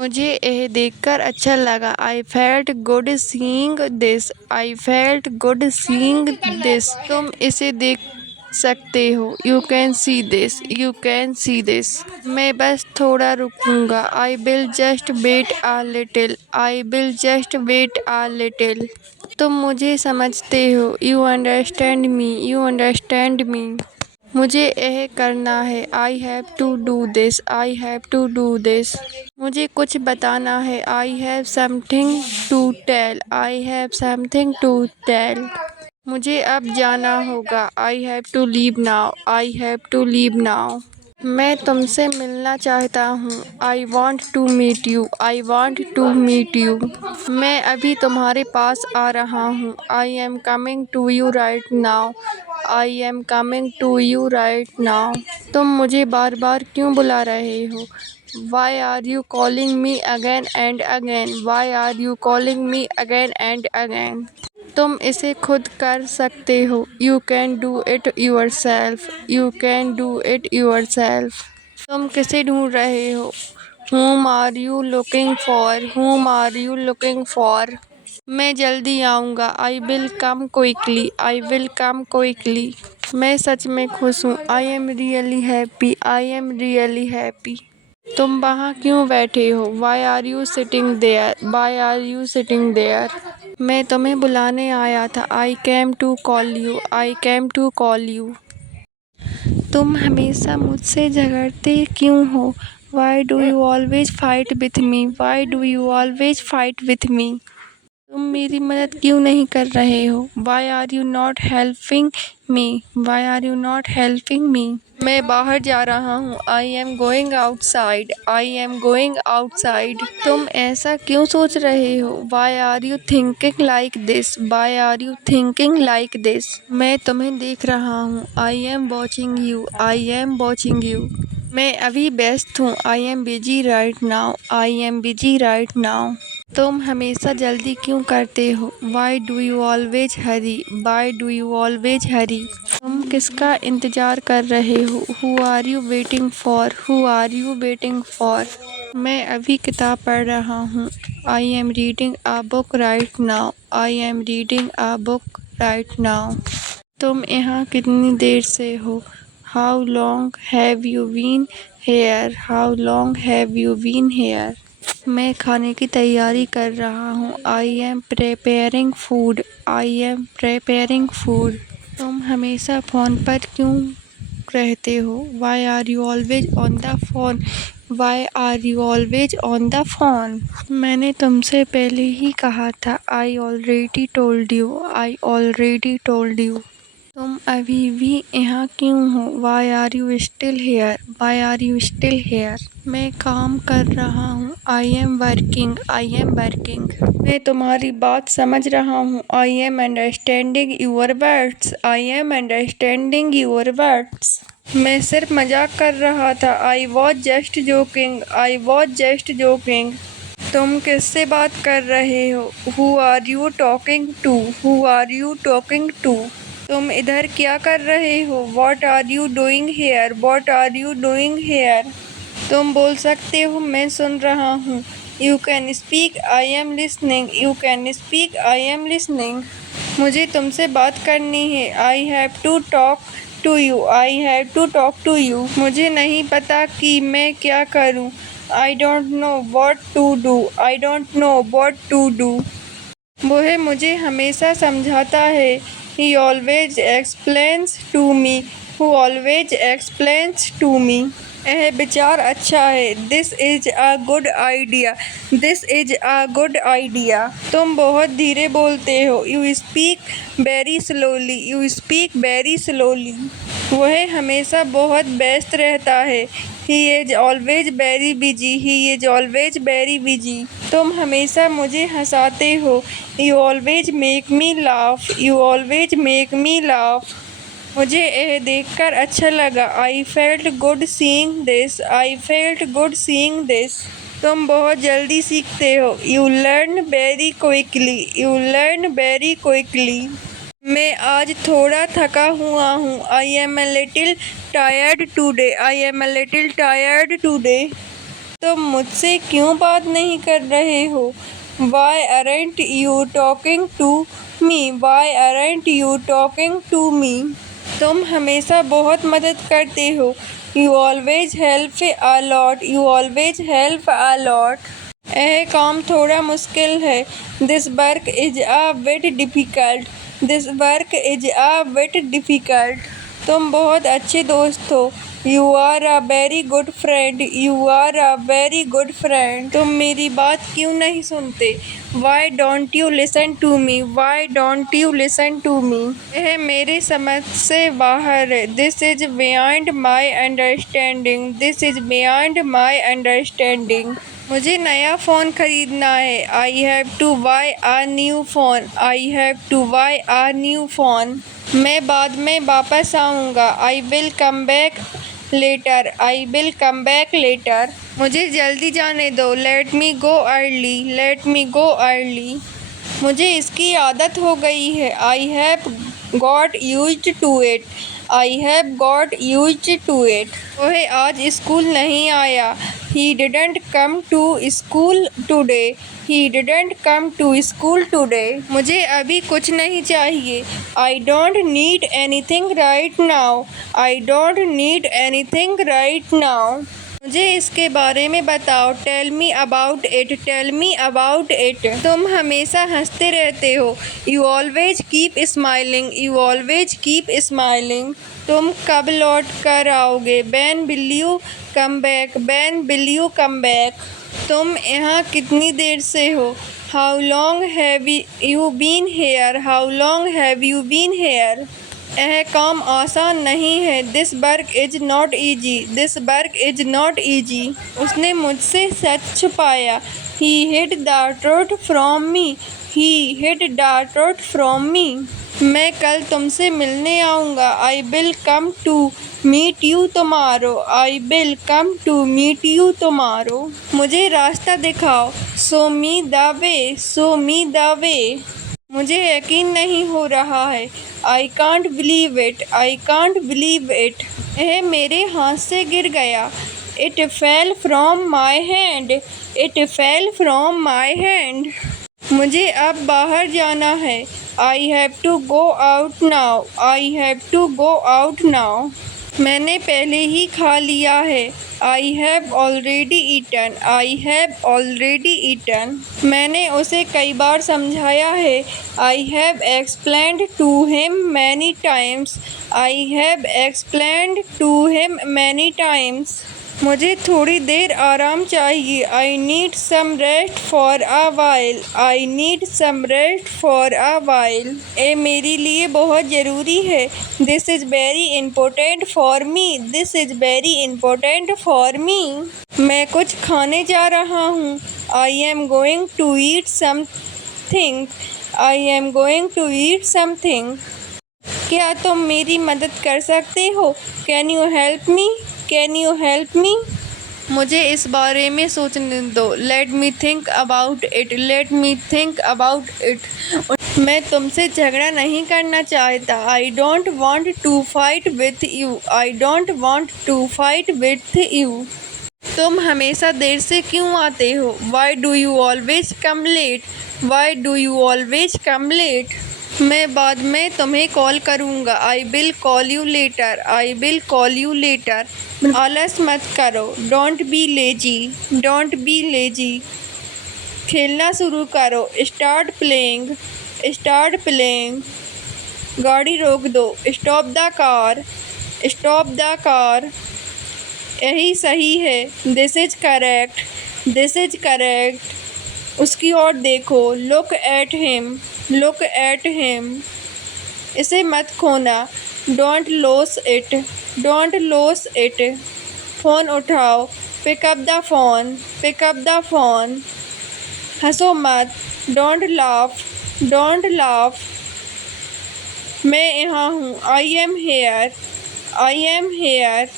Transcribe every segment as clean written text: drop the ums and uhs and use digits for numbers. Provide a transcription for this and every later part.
मुझे यह देखकर अच्छा लगा। I felt good seeing this. I felt good seeing this. तुम इसे देख सकते हो। You can see this. You can see this. मैं बस थोड़ा रुकूंगा। I will just wait a little. I will just wait a little. तुम मुझे समझते हो। You understand me. You understand me. मुझे यह करना है। I have to do this. I have to do this. मुझे कुछ बताना है। I have something to tell. I have something to tell. मुझे अब जाना होगा। I have to leave now. I have to leave now. मैं तुमसे मिलना चाहता हूँ। I want to meet you. I want to meet you. मैं अभी तुम्हारे पास आ रहा हूँ। I am coming to you right now. I am coming to you right now. तुम मुझे बार बार क्यों बुला रहे हो? Why are you calling me again and again? Why are you calling me again and again? तुम इसे खुद कर सकते हो। You can do it yourself. You can do it yourself. तुम किसे ढूंढ रहे हो? Whom are you looking for? Whom are you looking for? मैं जल्दी आऊँगा। I will come quickly. I will come quickly. मैं सच में खुश हूँ। I am really happy. I am really happy. तुम वहाँ क्यों बैठे हो? Why are you sitting there? Why are you sitting there? मैं तुम्हें बुलाने आया था। I came to call you. I came to call you. तुम हमेशा मुझसे झगड़ते क्यों हो? Why do you always fight with me? Why do you always fight with me? तुम मेरी मदद क्यों नहीं कर रहे हो? Why are you not helping me? Why are you not helping me? मैं बाहर जा रहा हूँ। I am going outside. I am going outside. तुम ऐसा क्यों सोच रहे हो? Why are you thinking like this? Why are you thinking like this? मैं तुम्हें देख रहा हूँ। I am watching you. I am watching you. मैं अभी व्यस्त हूँ। I am busy right now. I am busy right now. तुम हमेशा जल्दी क्यों करते हो? Why do you always hurry? Why do you always hurry? तुम किसका इंतज़ार कर रहे हो? Who are you waiting for? Who are you waiting for? मैं अभी किताब पढ़ रहा हूँ। I am reading a book right now. I am reading a book right now. तुम यहाँ कितनी देर से हो? How long have you been here? How long have you been here? मैं खाने की तैयारी कर रहा हूँ। I am preparing food. I am preparing food. तुम हमेशा फ़ोन पर क्यों रहते हो? Why are you always on the phone? Why are you always on the phone? मैंने तुमसे पहले ही कहा था। I already told you. I already told you. तुम अभी भी यहाँ क्यों हो? Why are you still here? Why are you still here? मैं काम कर रहा हूँ। I am working. I am working. मैं तुम्हारी बात समझ रहा हूँ। I am understanding your words. I am understanding your words. मैं सिर्फ मजाक कर रहा था। I was just joking. I was just joking. तुम किससे बात कर रहे हो? Who are you talking to? Who are you talking to? तुम इधर क्या कर रहे हो? What are you doing here? What are you doing here? तुम बोल सकते हो। मैं सुन रहा हूँ। You can speak. I am listening. You can speak. I am listening. मुझे तुमसे बात करनी है। I have to talk to you. I have to talk to you. मुझे नहीं पता कि मैं क्या करूँ। I don't know what to do. I don't know what to do. वह मुझे हमेशा समझाता है। He always explains to me. Who always explains to me. यह विचार अच्छा है। This is a good idea. This is a good idea. तुम बहुत धीरे बोलते हो। You speak very slowly. You speak very slowly. वह हमेशा बहुत व्यस्त रहता है। He is always very busy. He is always very busy. तुम हमेशा मुझे हंसाते हो। You always make me laugh. You always make me laugh. मुझे यह देखकर अच्छा लगा। I felt good seeing this. I felt good seeing this. तुम बहुत जल्दी सीखते हो। You learn very quickly. You learn very quickly. मैं आज थोड़ा थका हुआ हूँ। I am a little tired today. I am a little tired today. तुम मुझसे क्यों बात नहीं कर रहे हो? Why aren't you talking to me? Why aren't you talking to me? तुम हमेशा बहुत मदद करते हो। You always help a lot. You always help a lot. यह काम थोड़ा मुश्किल है। This work is a bit difficult. This work is a bit difficult. तुम बहुत अच्छे दोस्त हो। You are a very good friend. You are a very good friend. तुम मेरी बात क्यों नहीं सुनते? Why don't you listen to me? Why don't you listen to me? यह मेरे समझ से बाहर है। This is beyond my understanding. This is beyond my understanding. मुझे नया फ़ोन खरीदना है। I have to buy a new phone. I have to buy a new phone. मैं बाद में वापस आऊँगा। I will come back later. I will come back later. मुझे जल्दी जाने दो। Let me go early. Let me go early. मुझे इसकी आदत हो गई है। I have got used to it. I have got used to it. वह आज स्कूल नहीं आया। He didn't come to school today. He didn't come to school today. मुझे अभी कुछ नहीं चाहिए। I don't need anything right now. I don't need anything right now. मुझे इसके बारे में बताओ। Tell me about it. Tell me about it. तुम हमेशा हंसते रहते हो। You always keep smiling. You always keep smiling. तुम कब लौट कर आओगे? When will you come back? When will you come back? तुम यहाँ कितनी देर से हो? How long have you been here? How long have you been here? यह काम आसान नहीं है। This work is not easy. This work is not easy. उसने मुझसे सच छुपाया। He hid the truth from me. He hid the truth from me. मैं कल तुमसे मिलने आऊँगा। I will come to meet you tomorrow. I will come to meet you tomorrow. मुझे रास्ता दिखाओ। Show me the way. Show me the way. मुझे यकीन नहीं हो रहा है। I can't believe it. I can't believe it. यह मेरे हाथ से गिर गया। It fell from my hand. It fell from my hand. मुझे अब बाहर जाना है। I have to go out now. I have to go out now. मैंने पहले ही खा लिया है। I have already eaten. I have already eaten. मैंने उसे कई बार समझाया है। I have explained to him many times. I have explained to him many times. मुझे थोड़ी देर आराम चाहिए। I need some rest for a while. I need some rest for a while. ये मेरे लिए बहुत ज़रूरी है। This is very important for me. This is very important for me. मैं कुछ खाने जा रहा हूँ। I am going to eat something. I am going to eat something. क्या तुम मेरी मदद कर सकते हो? Can you help me? Can you help me? मुझे इस बारे में सोचने दो। Let me think about it. Let me think about it. मैं तुमसे झगड़ा नहीं करना चाहता। I don't want to fight with you. I don't want to fight with you. तुम हमेशा देर से क्यों आते हो? Why do you always come late? Why do you always come late? मैं बाद में तुम्हें कॉल करूँगा। I will call you later. I will call you later. आलस मत करो। Don't be lazy. Don't be lazy. खेलना शुरू करो। Start playing. Start playing. गाड़ी रोक दो। Stop the car. Stop the car. यही सही है। This is correct. This is correct. उसकी ओर देखो। Look at him. Look at him. इसे मत खोना। Don't lose it. Don't lose it. Phone उठाओ। Pick up the phone. Pick up the phone. हंसो मत। Don't laugh. Don't laugh. मैं यहाँ हूँ। I am here. I am here.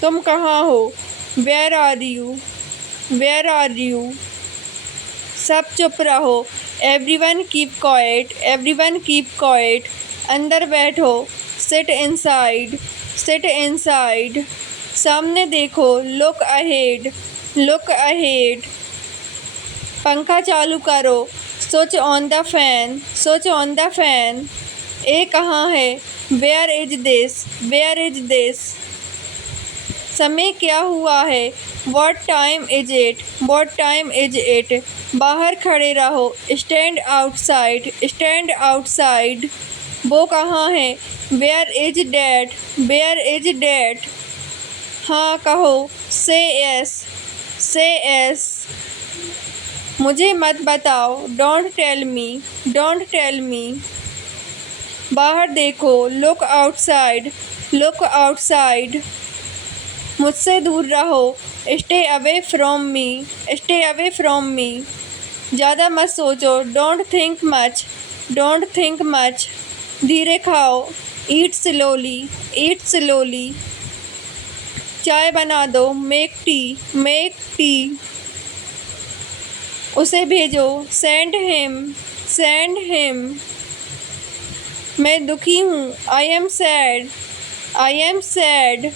तुम कहाँ हो? Where are you? Where are you? सब चुप रहो। Everyone keep quiet. Everyone keep quiet. अंदर बैठो। Sit inside. Sit inside. सामने देखो। Look ahead. Look ahead. पंखा चालू करो। Switch on the fan. Switch on the fan. ये कहाँ है? Where is this? Where is this? समय क्या हुआ है? What time is it? What time is it? बाहर खड़े रहो। Stand outside. Stand outside. वो कहाँ है? Where is dad? Where is dad? हाँ कहो। Say yes. Say yes. मुझे मत बताओ। Don't tell me. Don't tell me. बाहर देखो। Look outside. Look outside. मुझसे दूर रहो। Stay away from me. Stay away from me. ज़्यादा मत सोचो। Don't think much. Don't think much. धीरे खाओ। Eat slowly. Eat slowly. चाय बना दो। Make tea. Make tea. उसे भेजो। Send him. Send him. मैं दुखी हूँ। I am sad. I am sad.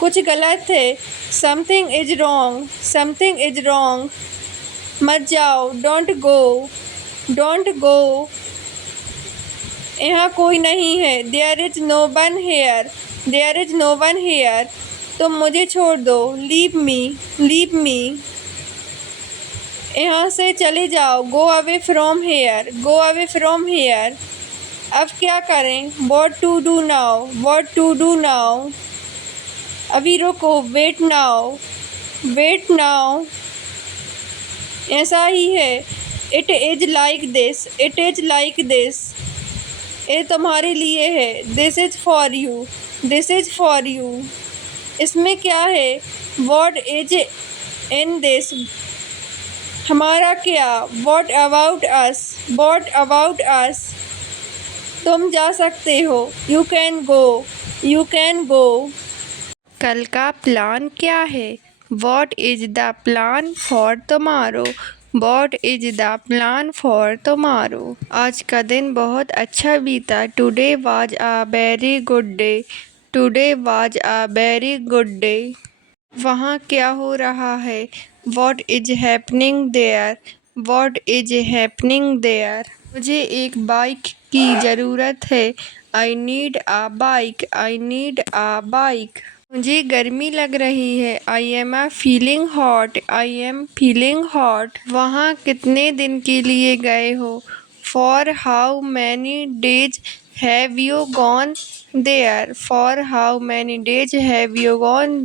कुछ गलत है। Something is wrong. Something is wrong. मत जाओ। Don't go. Don't go. यहाँ कोई नहीं है। There is no one here. There is no one here. तुम मुझे छोड़ दो। Leave me. Leave me. यहाँ से चले जाओ। Go away from here. Go away from here. अब क्या करें? What to do now? What to do now? अभी रुको। Wait now. Wait now. ऐसा ही है। It is like this. It is like this. ये तुम्हारे लिए है। This is for you. This is for you. इसमें क्या है? What is in this? हमारा क्या? What about us? What about us? तुम जा सकते हो। You can go. You can go. कल का प्लान क्या है? What is the plan for tomorrow? What is the plan for tomorrow? आज का दिन बहुत अच्छा बीता। Today was a very good day. Today was a very good day. वहाँ क्या हो रहा है? What is happening there? What is happening there? मुझे एक बाइक की ज़रूरत है। I need a bike. I need a bike. मुझे गर्मी लग रही है। I am feeling hot. I am feeling hot. वहाँ कितने दिन के लिए गए हो? For how many days have you gone there? For how many days have you gone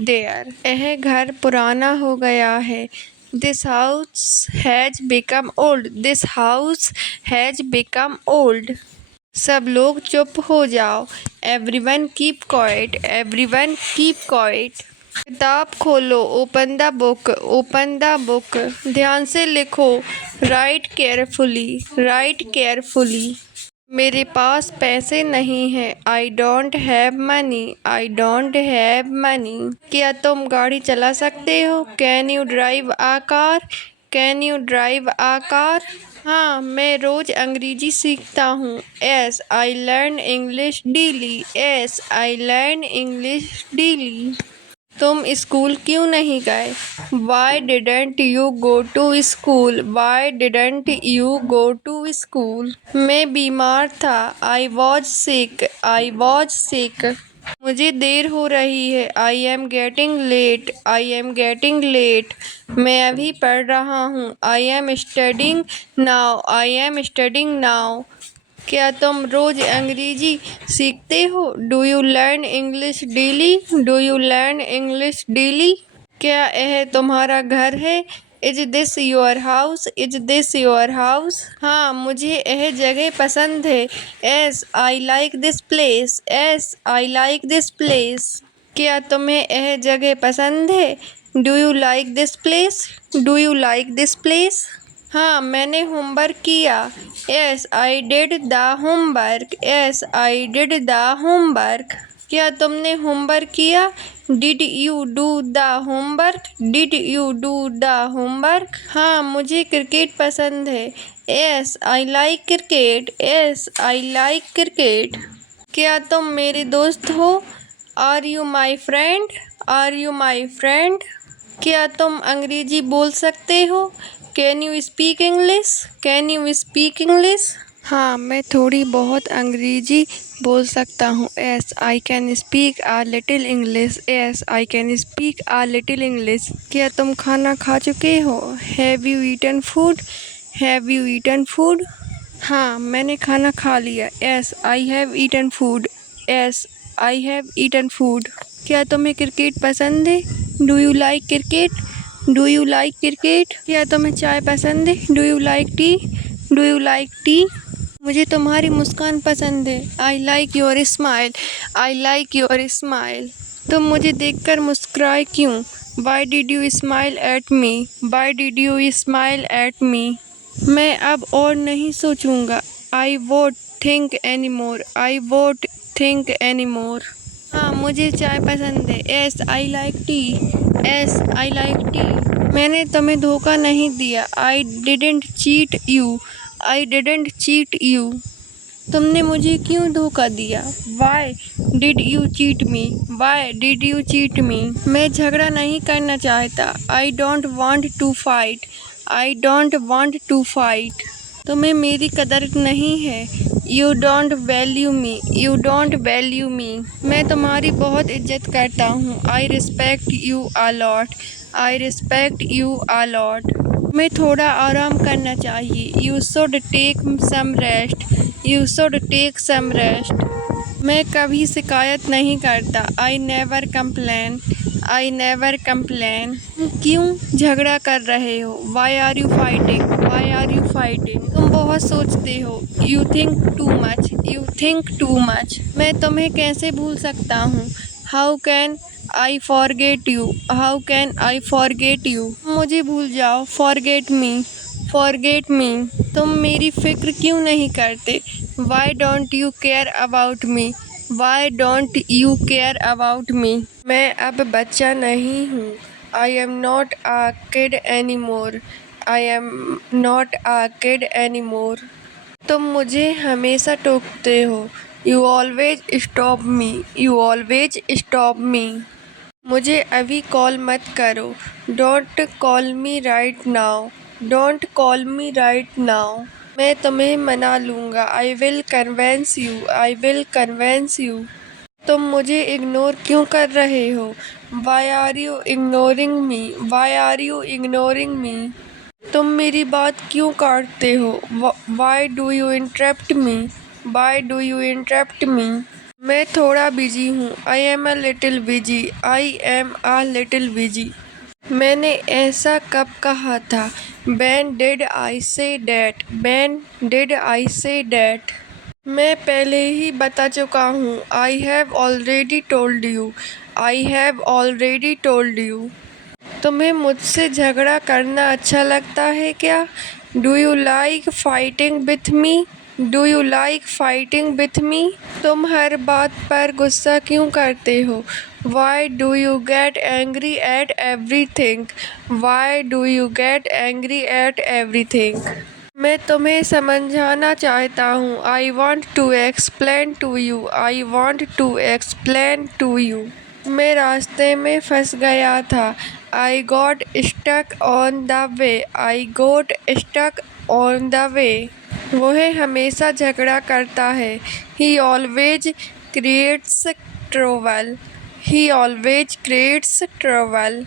there? यह घर पुराना हो गया है। This house has become old. This house has become old. सब लोग चुप हो जाओ। Everyone keep quiet. Everyone keep quiet. किताब खोलो। Open the book. Open the book. ध्यान से लिखो। Write carefully. Write carefully. मेरे पास पैसे नहीं हैं। I don't have money. I don't have money. क्या तुम गाड़ी चला सकते हो? Can you drive a car? Can you drive a car? हाँ, मैं रोज़ अंग्रेजी सीखता हूँ। Yes I learn English daily. Yes I learn English daily. तुम स्कूल क्यों नहीं गए? Why didn't you go to school? Why didn't you go to school? मैं बीमार था। I was sick. I was sick. मुझे देर हो रही है। I am getting late. I am getting late. मैं अभी पढ़ रहा हूँ। I am studying now. I am studying now. क्या तुम रोज़ अंग्रेजी सीखते हो? Do you learn English daily? Do you learn English daily? क्या यह तुम्हारा घर है? Is this your house? Is this your house? हाँ, मुझे यह जगह पसंद है। S I like this place. S I like this place. क्या तुम्हें यह जगह पसंद है? Do you like this place? Do you like this place? हाँ, मैंने होमवर्क किया। S I did the homework. S I did the homework. क्या तुमने होमवर्क किया? Did you do the homework? Did you do the homework? हाँ, मुझे cricket पसंद है। S I like cricket. S I like cricket. क्या तुम मेरे दोस्त हो? Are you my friend? Are you my friend? क्या तुम अंग्रेजी बोल सकते हो? Can you speak English? Can you speak English? हाँ, मैं थोड़ी बहुत अंग्रेजी बोल सकता हूँ। Yes, I can speak a little English. Yes, I can speak a little English. क्या तुम खाना खा चुके हो? Have you eaten food? Have you eaten food? हाँ, मैंने खाना खा लिया। Yes, I have eaten food. Yes, I have eaten food. क्या तुम्हें क्रिकेट पसंद है? Do you like cricket? Do you like cricket? क्या तुम्हें चाय पसंद है? Do you like tea? Do you like tea? मुझे तुम्हारी मुस्कान पसंद है। आई like your smile. I like your smile. तुम मुझे देखकर मुस्कुराए क्यों? Y did you smile at me? Why did you smile at me? मैं अब और नहीं सोचूंगा। I won't think any more. I won't think any more. हाँ, मुझे चाय पसंद है। S I like T. S I like T. मैंने तुम्हें धोखा नहीं दिया। I didn't cheat you. I didn't cheat you. तुमने मुझे क्यों धोखा दिया? Why did you cheat me? Why did you cheat me? मैं झगड़ा नहीं करना चाहता। I don't want to fight. I don't want to fight. तुम्हें मेरी कदर नहीं है। You don't value me. You don't value me. मैं तुम्हारी बहुत इज्जत करता हूँ। I respect you a lot. I respect you a lot. मैं थोड़ा आराम करना चाहिए। You should take some rest. You should take some rest. मैं कभी शिकायत नहीं करता। I never complain. I never complain. क्यों झगड़ा कर रहे हो? Why are you fighting? Why are you fighting? तुम बहुत सोचते हो। You think too much. You think too much. मैं तुम्हें कैसे भूल सकता हूँ? How can I forget you? How can I forget you? मुझे भूल जाओ। Forget me. Forget me. तुम मेरी फिक्र क्यों नहीं करते? Y don't you care about me? Why don't you care about me? मैं अब बच्चा नहीं हूँ। I am not a kid any more. I am not a kid any more. तुम मुझे हमेशा टोकते हो। You always stop me. You always stop me. मुझे अभी कॉल मत करो। Don't call me right now. Don't call me right now. मैं तुम्हें मना लूँगा। I will convince you. I will convince you. तुम मुझे इग्नोर क्यों कर रहे हो? Why are you ignoring me? Why are you ignoring me? तुम मेरी बात क्यों काटते हो? Why do you interrupt me? Why do you interrupt me? मैं थोड़ा बिजी हूँ। I am a little busy. I am a little busy. मैंने ऐसा कब कहा था? When did I say that? When did I say that? मैं पहले ही बता चुका हूँ। I have already told you. I have already told you. तुम्हें मुझसे झगड़ा करना अच्छा लगता है क्या? Do you like fighting with me? Do you like fighting with me? तुम हर बात पर गुस्सा क्यों करते हो? Why do you get angry at everything? Why do you get angry at everything? मैं तुम्हें समझाना चाहता हूँ। I want to explain to you. I want to explain to you. मैं रास्ते में फंस गया था। I got stuck on the way. I got stuck on the way. वह हमेशा झगड़ा करता है। He always creates trouble. He always creates trouble.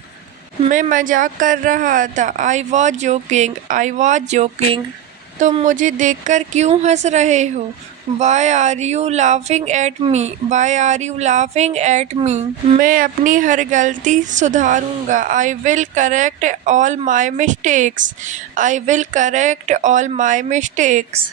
मैं मजाक कर रहा था। I was joking. I was joking. तुम मुझे देखकर क्यों हंस रहे हो? Why are you laughing at me? Why are you laughing at me? मैं अपनी हर गलती सुधारूंगा। I will correct all my mistakes. I will correct all my mistakes.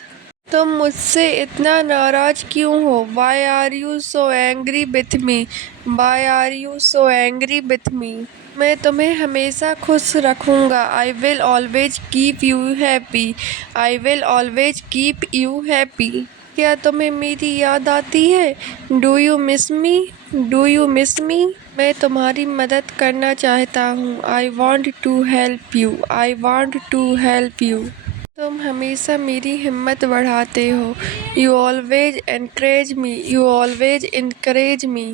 तुम मुझसे इतना नाराज क्यों हो? Why are you so angry with me? Why are you so angry with me? मैं तुम्हें हमेशा खुश रखूँगा। I will always keep you happy. I will always keep you happy. क्या तुम्हें मेरी याद आती है? Do you miss me? Do you miss me? मैं तुम्हारी मदद करना चाहता हूँ। I want to help you. I want to help you. तुम हमेशा मेरी हिम्मत बढ़ाते हो। You always encourage me. You always encourage me.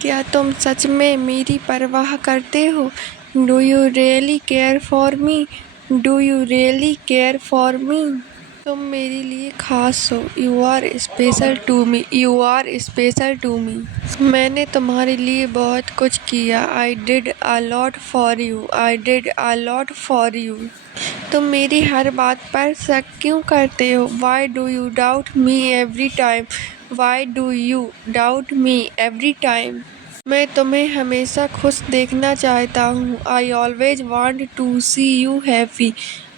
क्या तुम सच में मेरी परवाह करते हो? Do you really care for me? Do you really care for me? तुम मेरे लिए खास हो। You are special to me. You are special to me. मैंने तुम्हारे लिए बहुत कुछ किया। I did a lot for you. I did a lot for you. तुम मेरी हर बात पर शक क्यों करते हो? Why do you doubt me every time? Why do you doubt me every time? मैं तुम्हें हमेशा खुश देखना चाहता हूँ। I always want to see you happy.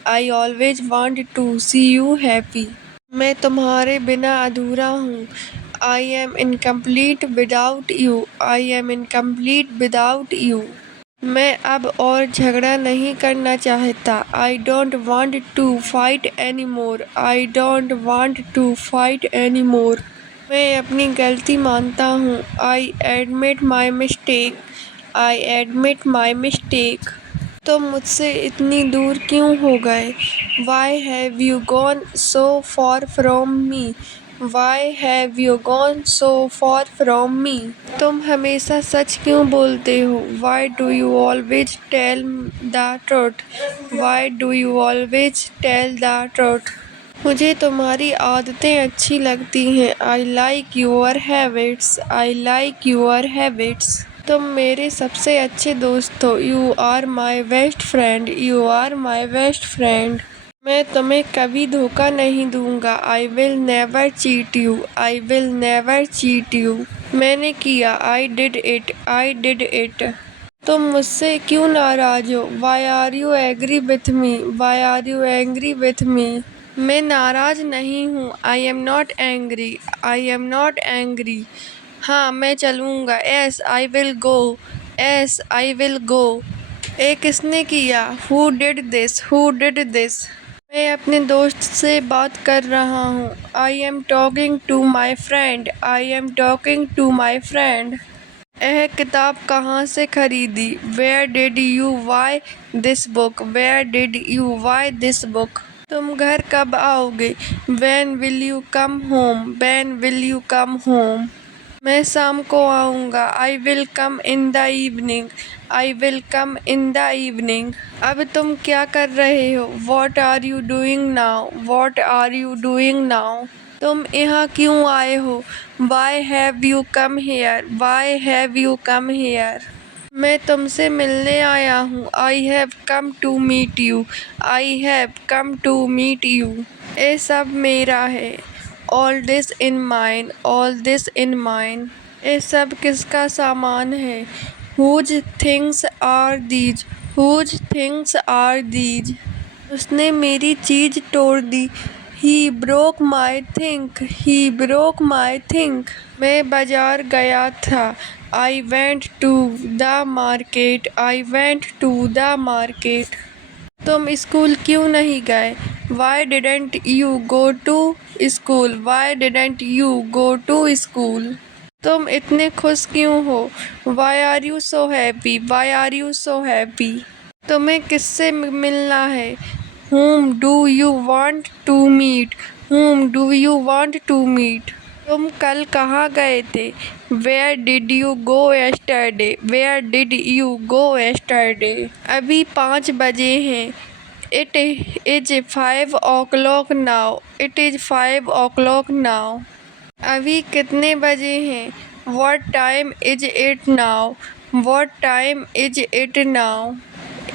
I always want to see you happy. मैं तुम्हारे बिना अधूरा हूँ। I am incomplete without you. I am incomplete without you. मैं अब और झगड़ा नहीं करना चाहता। I don't want to fight any more. I don't want to fight any more. मैं अपनी गलती मानता हूँ। I admit my mistake. I admit my mistake. तुम मुझसे इतनी दूर क्यों हो गए? Why have you gone so far from me? Why have you gone so far from me? तुम हमेशा सच क्यों बोलते हो? Why do you always tell the truth? Why do you always tell the truth? मुझे तुम्हारी आदतें अच्छी लगती हैं। I like your habits. I like your habits. तुम मेरे सबसे अच्छे दोस्त हो। You are my best friend. You are my best friend. मैं तुम्हें कभी धोखा नहीं दूंगा। I will never cheat you. I will never cheat you. मैंने किया। I did it. I did it. तुम मुझसे क्यों नाराज हो? Why are you angry with me? Why are you angry with me? मैं नाराज नहीं हूँ। I am not angry. I am not angry. हाँ, मैं चलूँगा। S I will go. Yes I will go. ये किसने किया? Who did this? Who did this? मैं अपने दोस्त से बात कर रहा हूँ। I am talking to my friend. I am talking to my friend. यह किताब कहाँ से खरीदी? Where did you buy this book? Where did you buy this book? तुम घर कब आओगे? When will you come home? When will you come home? मैं शाम को आऊँगा। I will come in the evening. I will come in the evening. अब तुम क्या कर रहे हो? What are you doing now? What are you doing now? तुम यहाँ क्यों आए हो? Why have you come here? Why have you come here? मैं तुमसे मिलने आया हूँ। I have come to meet you. I have come to meet you. ये सब मेरा है। All this in mine. All this in mine. ये सब किसका सामान है? Whose things are these? Whose things are these? उसने मेरी चीज तोड़ दी। He broke my think. He broke my think. मैं बाजार गया था। I went to the market. I went to the market. तुम स्कूल क्यों नहीं गए? Why didn't you go to school? Why didn't you go to school? तुम इतने खुश क्यों हो? Why are you so happy? Why are you so happy? तुम्हें किससे मिलना है? Whom do you want to meet? Whom do you want to meet? तुम कल कहाँ गए थे? Where did you go yesterday? Where did you go yesterday? अभी 5 बजे हैं। It is 5 o'clock now. It is 5 o'clock now. अभी कितने बजे हैं? What time is it now? What time is it now?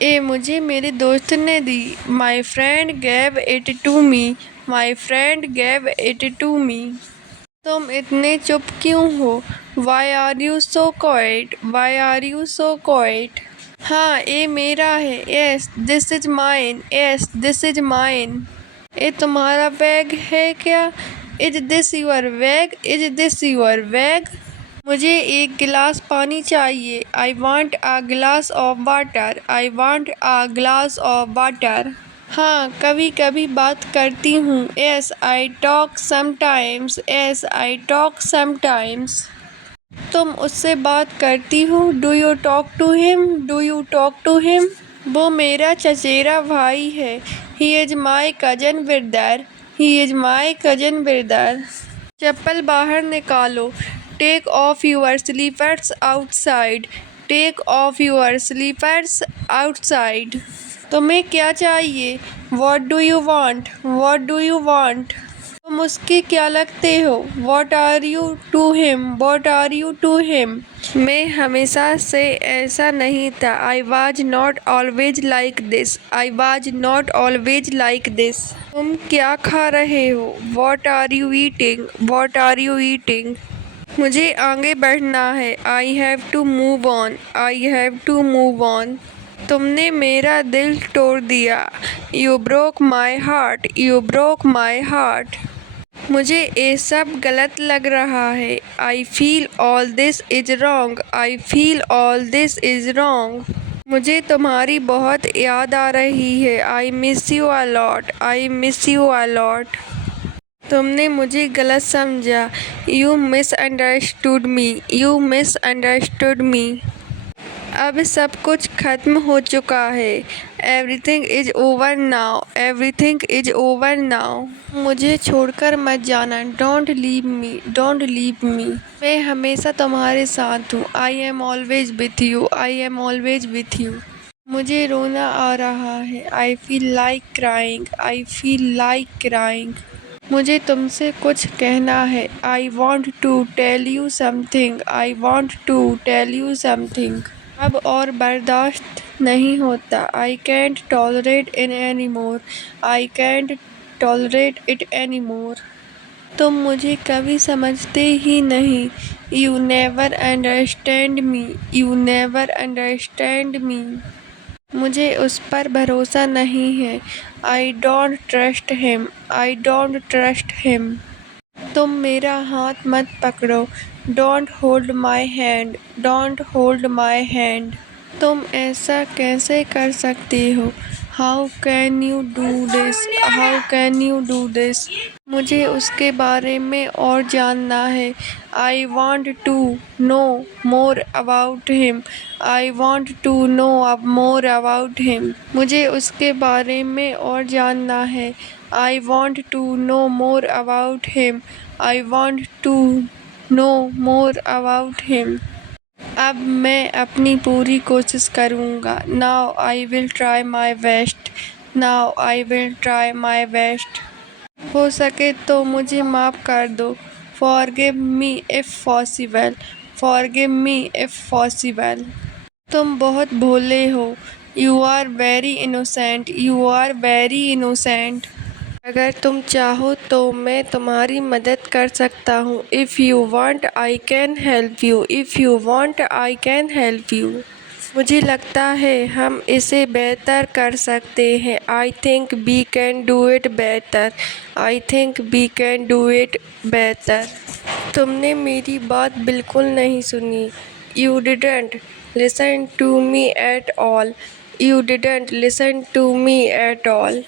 ये मुझे मेरे दोस्त ने दी। My friend gave it to me. My friend gave it to me. तुम इतने चुप क्यों हो? Why are you so quiet? Why are you so quiet? हाँ, ये मेरा है। Yes, this is mine. Yes, this is mine. ये तुम्हारा बैग है क्या? Is this your bag? Is this your bag? मुझे एक गिलास पानी चाहिए। I want a glass of water. I want a glass of water. हाँ, कभी कभी बात करती हूँ। Yes, I talk sometimes. Yes, I talk sometimes. तुम उससे बात करती हो? Do you talk to him? Do you talk to him? वो मेरा चचेरा भाई है। He is my cousin brother. He is my cousin brother. चप्पल बाहर निकालो। Take off your slippers outside. Take off your slippers outside. तुम्हें क्या चाहिए? What do you want? What do you want? तुम उसके क्या लगते हो? What are you to him? What are you to him? मैं हमेशा से ऐसा नहीं था। I was not always like this. I was not always like this. तुम क्या खा रहे हो? What are you eating? What are you eating? मुझे आगे बढ़ना है। I have to move on. I have to move on. तुमने मेरा दिल तोड़ दिया। You broke my heart. You broke my heart. मुझे ये सब गलत लग रहा है। I feel all this is wrong. I feel all this is wrong. मुझे तुम्हारी बहुत याद आ रही है। I miss you a lot. I miss you a lot. तुमने मुझे गलत समझा। You misunderstood me. You misunderstood मी। अब सब कुछ खत्म हो चुका है। Everything is over now. Everything is over now. मुझे छोड़कर मत जाना। Don't leave me. Don't leave me. मैं हमेशा तुम्हारे साथ हूँ। I am always with you. I am always with you. मुझे रोना आ रहा है। I feel like crying. I feel like crying. मुझे तुमसे कुछ कहना है। I want to tell you something. I want to tell you something. अब और बर्दाश्त नहीं होता। I can't tolerate in any more. I can't tolerate it any more. तुम मुझे कभी समझते ही नहीं। You never understand me. You never understand me. मुझे उस पर भरोसा नहीं है। I don't trust him. I don't trust him. तुम मेरा हाथ मत पकड़ो। Don't hold my hand. Don't hold my hand. तुम ऐसा कैसे कर सकते हो? How can you do this? How can you do this? मुझे उसके बारे में और जानना है। I want to know more about him. I want to know more about him. मुझे उसके बारे में और जानना है। I want to know more about him. I want to know more about him. अब मैं अपनी पूरी कोशिश करूँगा। Now I will try my best. Now I will try my best. हो सके तो मुझे माफ़ कर दो। Forgive me if possible. Forgive me if possible. तुम बहुत भोले हो। You are very innocent. You are very innocent. अगर तुम चाहो तो मैं तुम्हारी मदद कर सकता हूँ। If you want I can help you. If you want I can help you. मुझे लगता है हम इसे बेहतर कर सकते हैं। I think we can do it better. I think we can do it better. तुमने मेरी बात बिल्कुल नहीं सुनी। You didn't listen to me at all. You didn't listen to me at all.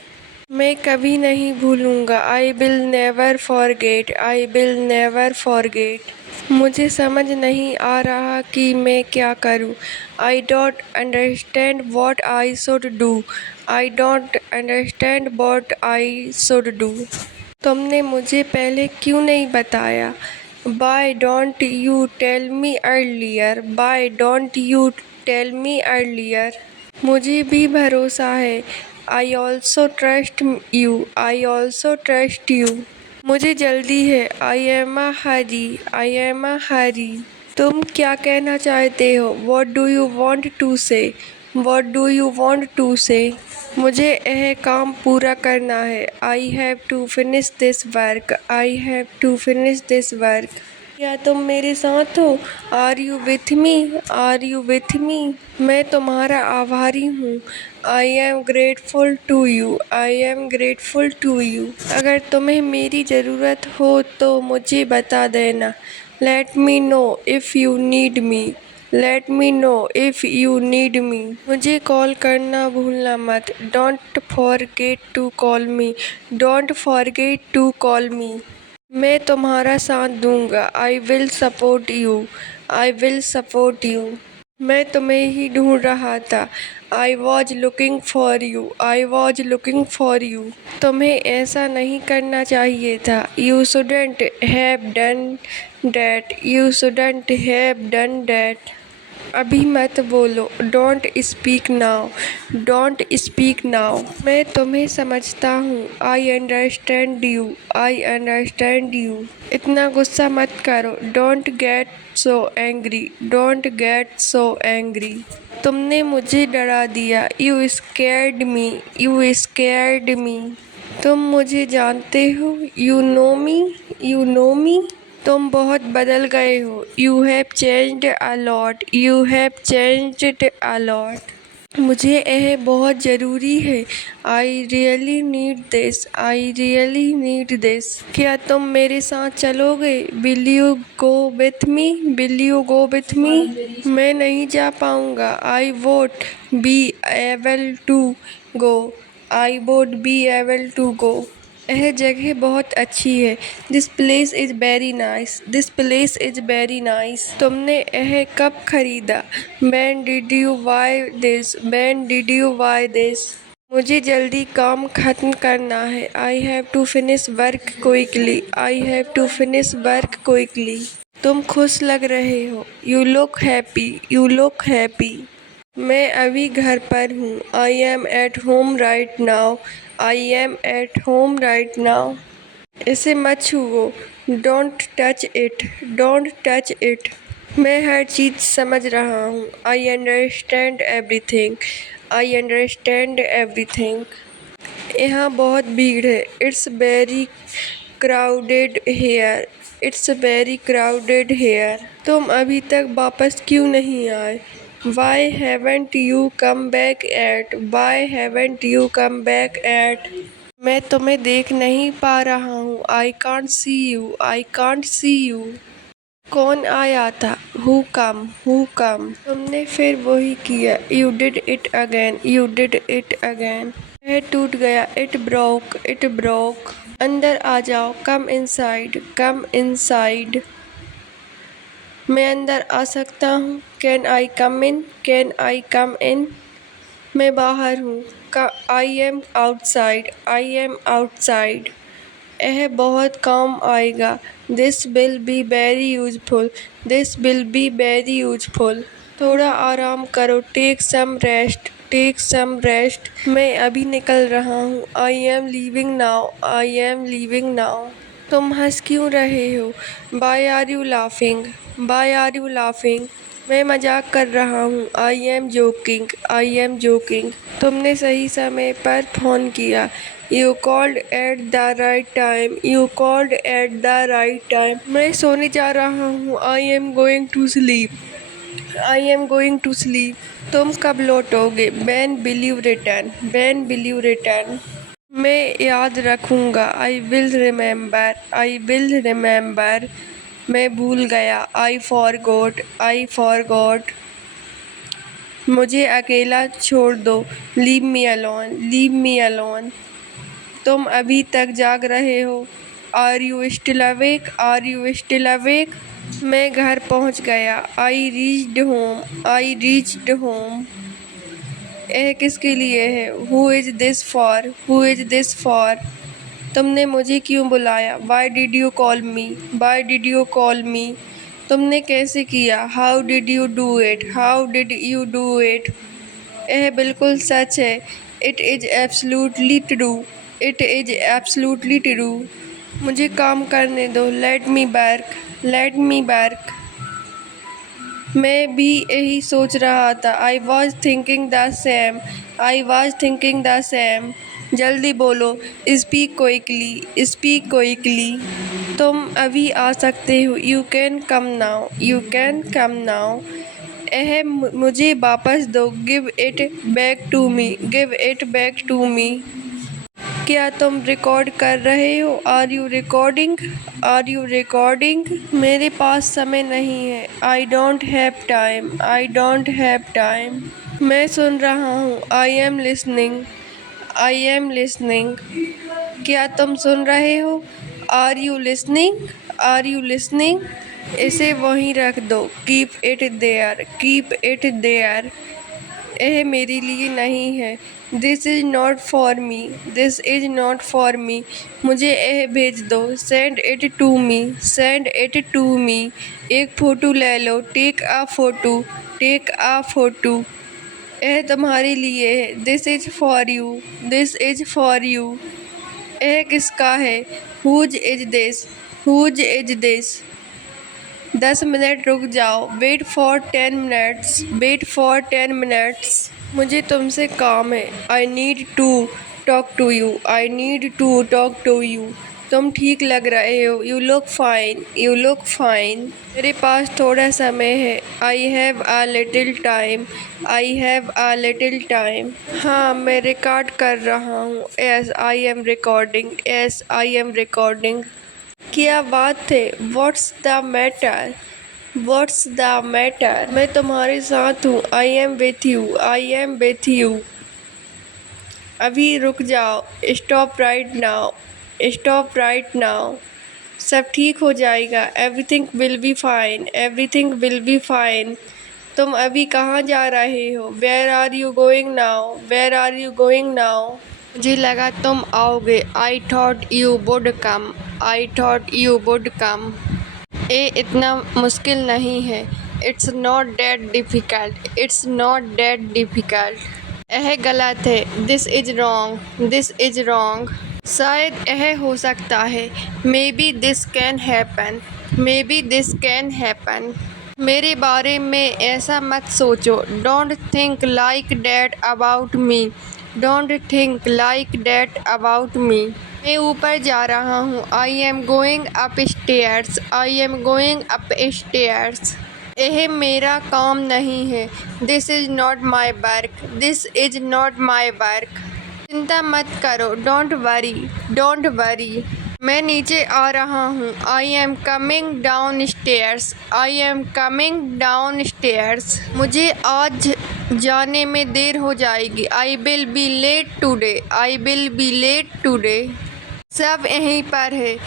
मैं कभी नहीं भूलूंगा। I will never forget. I will never forget. मुझे समझ नहीं आ रहा कि मैं क्या करूं। I don't understand what I should do. I don't understand what I should do. तुमने मुझे पहले क्यों नहीं बताया? Why don't you tell me earlier? Why don't you tell me earlier? मुझे भी भरोसा है। I also trust you. I also trust you. मुझे जल्दी है। I am a hurry. I am a hurry. तुम क्या कहना चाहते हो? What do you want to say? What do you want to say? मुझे यह काम पूरा करना है। I have to finish this work. I have to finish this work. क्या तुम मेरे साथ हो? Are you with me? Are you with me? मैं तुम्हारा आभारी हूँ। I am grateful to you. I am grateful to you. अगर तुम्हें मेरी ज़रूरत हो तो मुझे बता देना। Let me know if you need me. Let me know if you need me. मुझे कॉल करना भूलना मत। Don't forget to call me. Don't forget to call me. मैं तुम्हारा साथ दूंगा। I will support you. I will support you. मैं तुम्हें ही ढूंढ रहा था। I was looking for you. I was looking for you. तुम्हें ऐसा नहीं करना चाहिए था। You shouldn't have done that. You shouldn't have done that. अभी मत बोलो, don't speak now, don't speak now. मैं तुम्हें समझता हूँ, I understand you, I understand you. इतना गुस्सा मत करो, don't get so angry, don't get so angry. तुमने मुझे डरा दिया, you scared me, you scared me. तुम मुझे जानते हो, you know me, you know me. तुम बहुत बदल गए हो, you have changed a lot, you have changed a lot. मुझे यह बहुत ज़रूरी है, I really need this, I really need this. क्या तुम मेरे साथ चलोगे, will you go with me, will you go with me. मैं नहीं जा पाऊँगा, I won't be able to go, I won't be able to go. यह जगह बहुत अच्छी है, this place is very nice, this place is very nice. तुमने यह कब खरीदा, when did you buy this, when did you buy this. मुझे जल्दी काम ख़त्म करना है, I have to finish work quickly, I have to finish work quickly. तुम खुश लग रहे हो, you look happy, you look happy. मैं अभी घर पर हूँ, I am at home right now, I am at home right now. इसे मत छुओ, don't touch it, don't touch it. मैं हर चीज़ समझ रहा हूँ, I understand everything, I understand everything. यहाँ बहुत भीड़ है, it's very crowded here, it's very crowded here. तुम अभी तक वापस क्यों नहीं आए, why haven't you come back yet, why haven't you come back yet. मैं तुम्हें देख नहीं पा रहा हूँ, I can't see you, I can't see you. कौन आया था, हु कम, हु कम। तुमने फिर वही किया, you did it again, you did it again. यह टूट गया, इट ब्रोक, इट ब्रोक। अंदर आ जाओ, कम इनसाइड, कम इनसाइड। मैं अंदर आ सकता हूँ, can I come in, can I कम इन। मैं बाहर हूँ, I am outside, I am outside. यह बहुत काम आएगा, this will be very useful, this will be very useful. थोड़ा आराम करो, take some rest, take some rest. मैं अभी निकल रहा हूँ, I am leaving now, I am leaving now. तुम हंस क्यों रहे हो, why are you laughing, why are you laughing. मैं मजाक कर रहा हूँ, I am joking, I am joking. तुमने सही समय पर फ़ोन किया, you called at the right time, you called at the right time. मैं सोने जा रहा हूँ, I am going to sleep, I am going to sleep. तुम कब लौटोगे, when will you return, when will you return. मैं याद रखूँगा, I will remember, I will remember. मैं भूल गया, आई फॉरगॉट, आई फॉरगॉट। मुझे अकेला छोड़ दो, leave me alone, leave me alone. तुम अभी तक जाग रहे हो, are you still awake, are you still awake. मैं घर पहुंच गया, I reached home, I reached home. यह किसके लिए है, who is this for, who is this for. तुमने मुझे क्यों बुलाया, why did you call me, why did you call me. तुमने कैसे किया, how did you do it, how did you do it. यह बिल्कुल सच है, it is absolutely true, it is absolutely true. मुझे काम करने दो, let me work, let me work. मैं भी यही सोच रहा था, I was thinking the same, I was thinking the same. जल्दी बोलो, स्पीक क्विकली, स्पीक क्विकली। तुम अभी आ सकते हो, you can come now, you can come now. यह मुझे वापस दो, give it back to me, give it back to me. क्या तुम रिकॉर्ड कर रहे हो, are you recording, are you recording. मेरे पास समय नहीं है, I don't have time, I don't have time. मैं सुन रहा हूँ, I am listening, I am listening. क्या तुम सुन रहे हो, are you listening, are you listening. इसे वहीं रख दो, keep it there, keep it there. यह मेरे लिए नहीं है, this is not for me, this is not for me. मुझे यह भेज दो, send it to me, send it to me. एक फ़ोटो ले लो, take a photo, take a photo. यह तुम्हारे लिए है। This is for you. This is for you. यह किसका है? Whose is this? Whose is this? 10 minute रुक जाओ। Wait for 10 minutes. Wait for 10 minutes. मुझे तुमसे काम है। I need to talk to you. I need to talk to you. तुम ठीक लग रहे हो। You look fine. You look fine. मेरे पास थोड़ा समय है। I have a little time. I have a little time. हाँ, मैं रिकॉर्ड कर रहा हूँ। Yes I am recording. Yes I am recording. क्या बात है? What's the matter? What's the matter? मैं तुम्हारे साथ हूँ। I am with you. I am with you. अभी रुक जाओ। Stop right now. Stop right now. सब ठीक हो जाएगा। Everything will be fine. Everything will be fine. तुम अभी कहाँ जा रहे हो? Where are you going now? Where are you going now? मुझे लगा तुम आओगे। I thought you would come. I thought you would कम। ये इतना मुश्किल नहीं है। It's not that difficult. It's not that difficult. यह गलत है। This is wrong. This is wrong. शायद यह हो सकता है। May be this can happen. May be this can happen. मेरे बारे में ऐसा मत सोचो। Don't think like that about me. Don't think like that about me. मैं ऊपर जा रहा हूँ। I am going up stairs. I am going up stairs. यह मेरा काम नहीं है। This is not my work. This is not my work. चिंता मत करो। Don't worry. Don't worry. मैं नीचे आ रहा हूँ। I am coming downstairs. I am coming downstairs. मुझे आज जाने में देर हो जाएगी। I will be late today. I will be late today. सब यहीं पर है।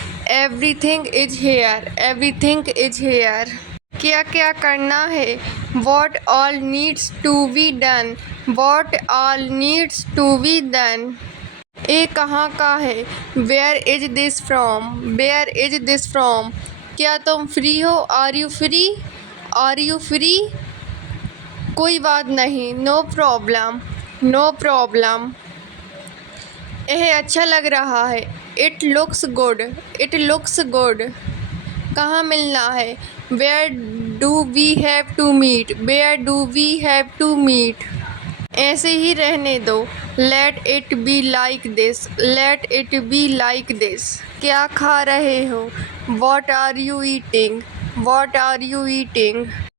Everything is here. Everything is here. क्या क्या करना है? What all needs to be done. What all needs to be done. ये कहाँ का है? Where is this from? Where is this from? क्या तुम फ्री हो? Are you free? Are you free? कोई बात नहीं। No problem. No problem. यह अच्छा लग रहा है। It looks good. It looks good. कहाँ मिलना है? Where do we have to meet? Where do we have to meet? ऐसे ही रहने दो। Late it be like this. Let it be like this. क्या खा रहे हो? What are you eating? What are you eating?